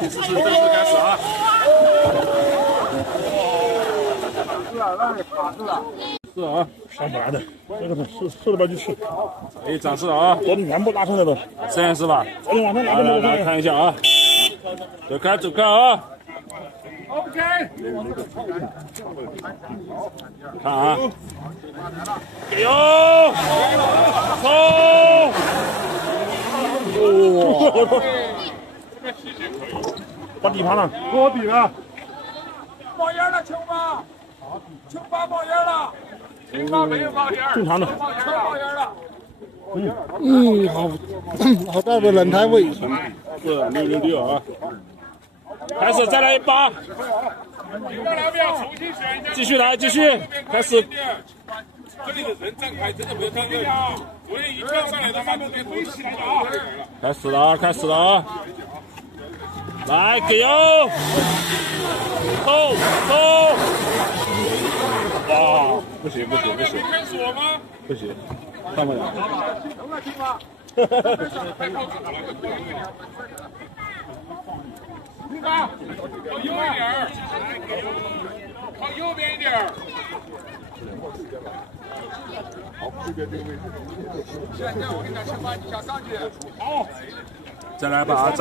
第四次正式开始啊！是啊，上不来的，这个试了吧就试。可以展示了啊！昨天全部拉上来了，这样是吧？昨天晚上拉上来来看一下啊！走开走开啊 ！OK。看啊！加油！冲！哇！把底盘了，落底了。冒烟了，球妈！球妈冒烟了！球妈没有冒烟。正常的。球冒烟了。好大的轮胎位。是666啊！开始，再来一把。继续来，继续开始。这里的人站开，真的不要站这里啊！昨天一跳上来，他妈都给飞起来了啊！开始了啊！开始了啊！来，给油！冲！哇！不行！开锁吗？不行，上不了。听吧，靠右一点，靠右边一点。好，这边这个位置。现在我跟你讲，先把你想上去。好。再来把。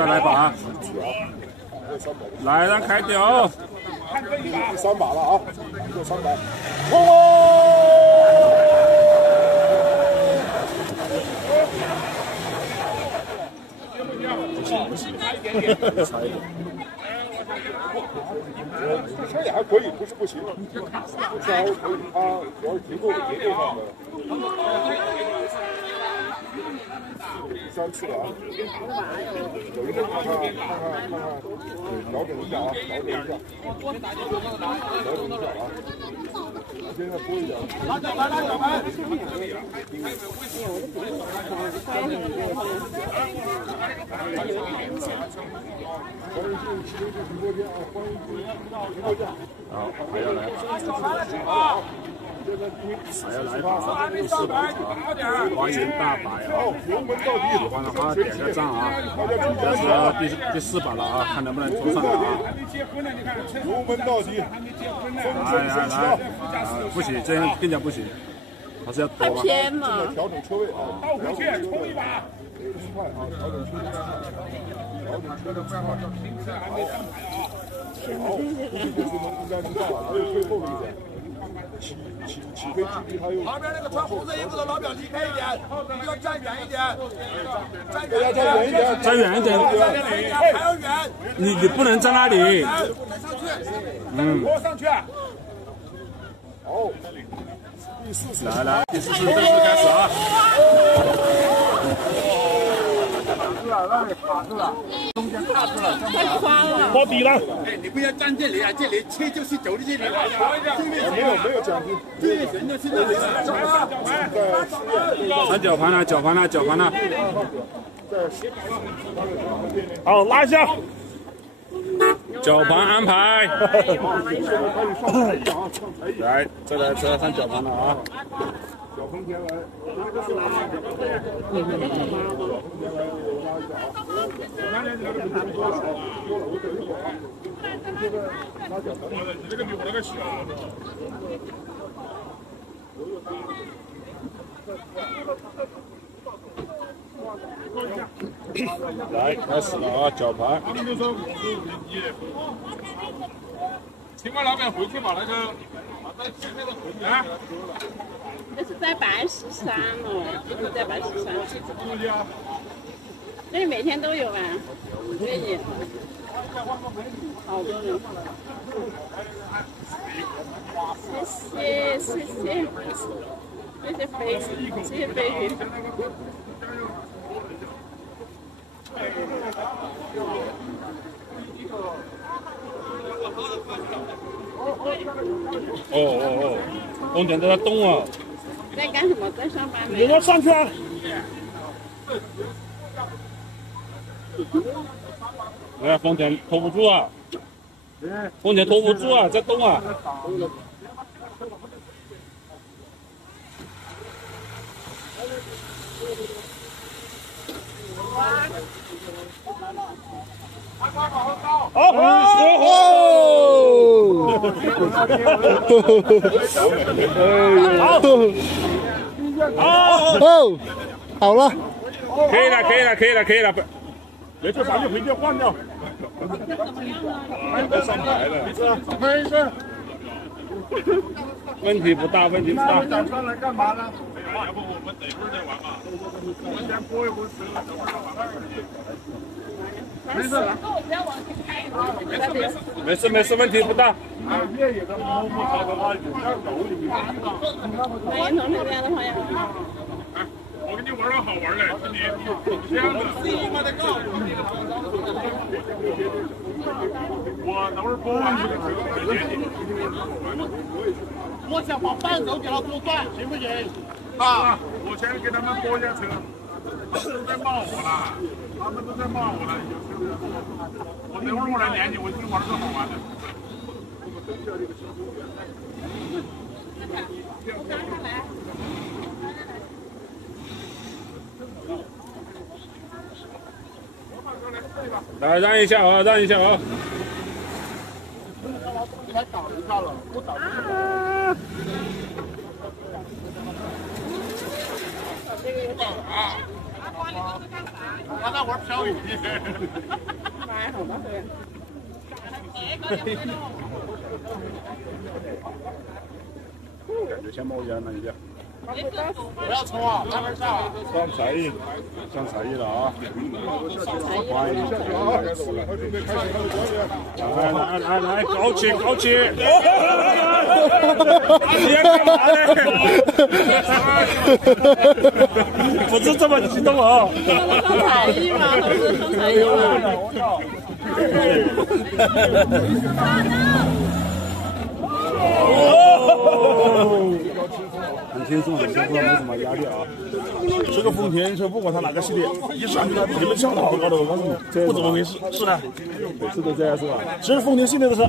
来，让开掉。第3把了啊，第3把。不行，差一点。这车也还可以，不是不行，这车还可以，它主要是结构上的。第3次了啊，有一个看看，调整一下啊，现在多一点。拉脚盘。好，还要来第4把啊！还原大把呀！油门到底，喜欢的话点个赞啊！这是第4把了啊，看能不能冲上来啊！油门到底，来，不行，这样更加不行，还是要多吧。偏嘛，调整车位啊，倒回去冲一把。快啊，调整车的不要往这平时还没上来啊。好，应该能到了，还有最后的一点。起飞距离还有。旁边那个穿红色衣服的老表离开一点，你要站远一点，站远一点，站远一点，还要远。你不能站那里。拖上去。好，第4次。来，第4次正式开始啊！卡住了，中间卡住了，太宽了，到底了。哎，你不要站这里啊，这里切就是走的这里。没有奖金，对，人家现在上脚盘了。好，拉一下。脚盘安排。来，这台车上脚盘了啊！小丰田来。这个比我那个小。来，开始了啊！脚盘。他们都说55.1。请问老板回去把那个前面的回去啊。这是在白石山哦，这是在白石山。这里每天都有啊，对耶，好多人。谢谢飞鱼。哦，丰田在那动啊！在干什么？在上班没？你要上去啊！哎，丰田拖不住啊！丰田拖不住啊，在动啊！哦！哦，好了，可以了，可以了，可以了，可以了，那就把你回去换掉。没事，问题不大，问题不大。打上来干嘛呢？要不我们等一会儿再玩吧。我先播一会儿，等会儿再玩。没事，没事没事，问题不大。越野的摸摸它的话，有点抖里面。欢迎从这边的朋友。我跟你玩个好玩的，你这样的。我等会儿播完这个车，我想把伴手给他做断，行不行？啊！我先给他们播一下车，他们都在骂我了，他们都在骂我了。我等会儿我来连你，我跟你玩个好玩的。来让一下啊，让一下啊！还打一下了，我打不这个有点啊！他在玩漂移。买好多回。感觉像冒烟了一样。不要冲啊！慢慢下。上才艺，上才艺了啊！欢迎，准备开始了，来，高起，高起！你要干嘛呢？不是这么激动啊！上才艺吗？他们是上才艺很轻松，很轻松，没什么压力啊。这个丰田车不管它哪个系列，一上去它你们跳得好高的，我告诉你，不怎么回事。是的，每次都这样是吧？这是丰田系列的车。